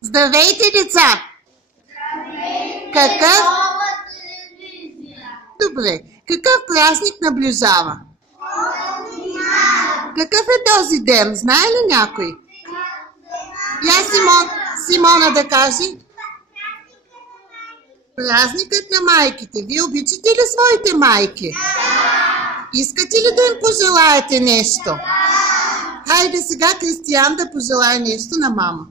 Здравейте, деца! Здравейте! Какъв? Нова телевизия! Добре. Какъв празник наближава? Какъв е този ден? Знае ли някой? Я Симона да каже. Празникът на майките. Вие обичате ли своите майки? Искате ли да им пожелаете нещо? Хайде сега Кристиян да пожелае нещо на мама.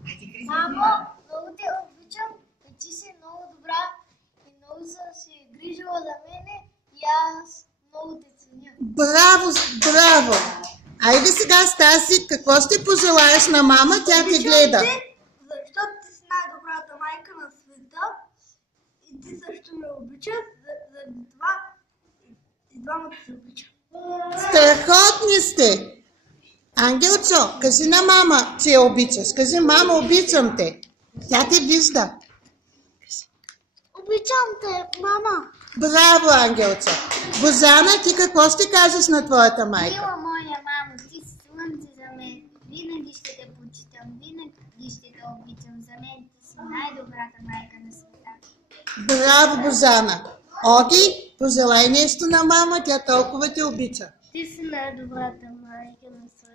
Мамо, много те обичам, ти си много добра и много си грижила за мене и аз много те ценя. Браво, браво! Айде сега, Стаси, какво ще пожелаеш на мама? Тя те гледа. Защото ти си най-добрата майка на света и ти също ме обичаш, заради това и двамата се обичам. Страхотни сте! Ангелчо, кажи на мама, че я обичаш. Кажи, мама, обичам те. Тя те вижда. Обичам те, мама. Браво, Ангелчо. Божана, ти какво ще кажеш на твоята майка? Мила моя мамо, ти си слънце за мен. Винаги ще те почитам, винаги ще те обичам. За мен ти си най-добрата майка на света. Браво, Божана. Оги, пожелай нещо на мама, тя толкова те обича. Ти си най-добрата майка на света.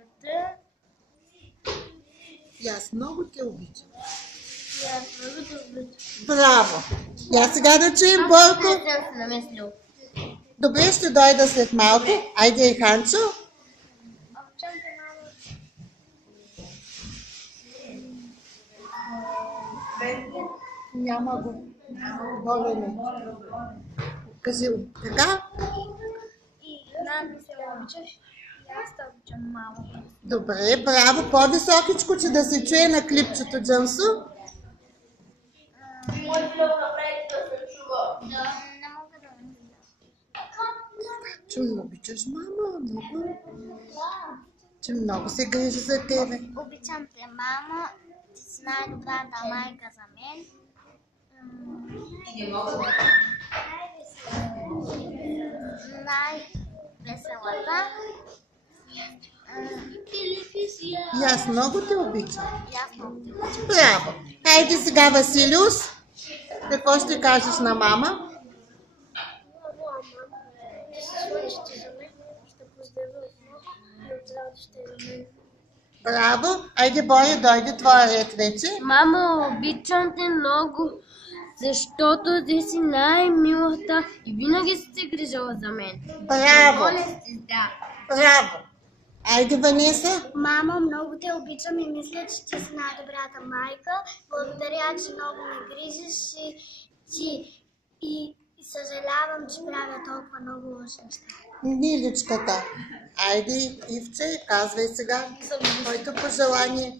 И аз много те обичам. И аз много те обичам. Браво. И аз сега да чуем Борко. Аз съм се намислил. Добре, ще дойда след малко. Айде и Ханчо. Обичам те, мамо. Няма го. Моля ме. Кажи така. И нам се обичаш. И аз те обичам, мамо. Добре, браво. По-високичко, че да се чуе на клипчето, Джансу. Може да го направите да се чува. Да, не мога да го направя. Че ме обичаш, мама, много. Че много се грижи за тебе. Обичам те, мамо. Ти си най-добрата майка за мен. Най-веселата. Телевизия. И аз много те обичам. И аз много те обичам. Браво. Хайде сега, Василиус. Какво ще кажеш на мама? Ще за мен, ще поздравя отново и отзад ще е за мен. Браво. Айде, Боя, дойде твоя ред вече. Мамо, обичам те много, защото ти си най-милата и винаги си се грижала за мен. Браво. Моля си, да. Браво. Айде, Ванеса. Мамо, много те обичам и мисля, че ти си най-добрата майка. Благодаря, че много ме грижиш и съжалявам, че правя толкова много лоши неща. Миличката. Айде, Ивче, казвай сега твоето пожелание.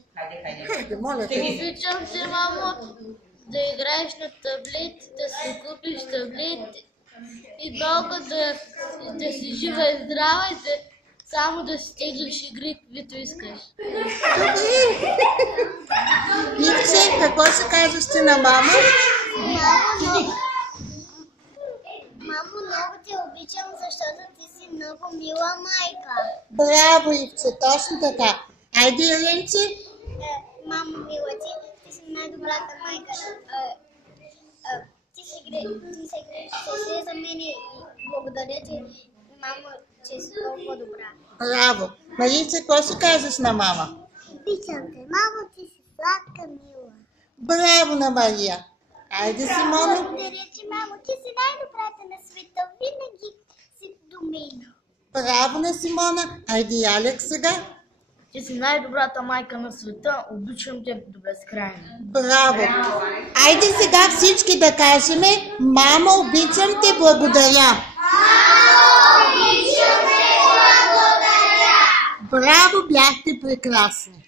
Хайде, моля те. Обичам те, мамо, да играеш на таблет, да си купиш таблет и много да си жива и здрава и само да си теглиш игри, каквито искаш. Добре. Ивче, какво ще кажеш ти на мама? Мамо, много те обичам, защото ти си много мила майка. Браво, Ивче, точно така. Айде, Еленче. Мамо, мила ти си най-добрата майка. Ти се грижиш за мен и благодаря ти, мамо, че си толкова добра. Браво. Марийче, какво ще кажеш на мама? Обичам те, мамо, ти си сладка, мила. Браво на Мария. Айде, Симона. Благодаря ти, мамо, ти си най-добрата на света. Винаги си до мен. Браво на Симона. Айде и Алекс сега. Ти си най-добрата майка на света, обичам те до безкрайно. Браво. Айде сега всички да кажем: мама, обичам те, благодаря. Мамо, обичам те, благодаря. Браво, бяхте прекрасни.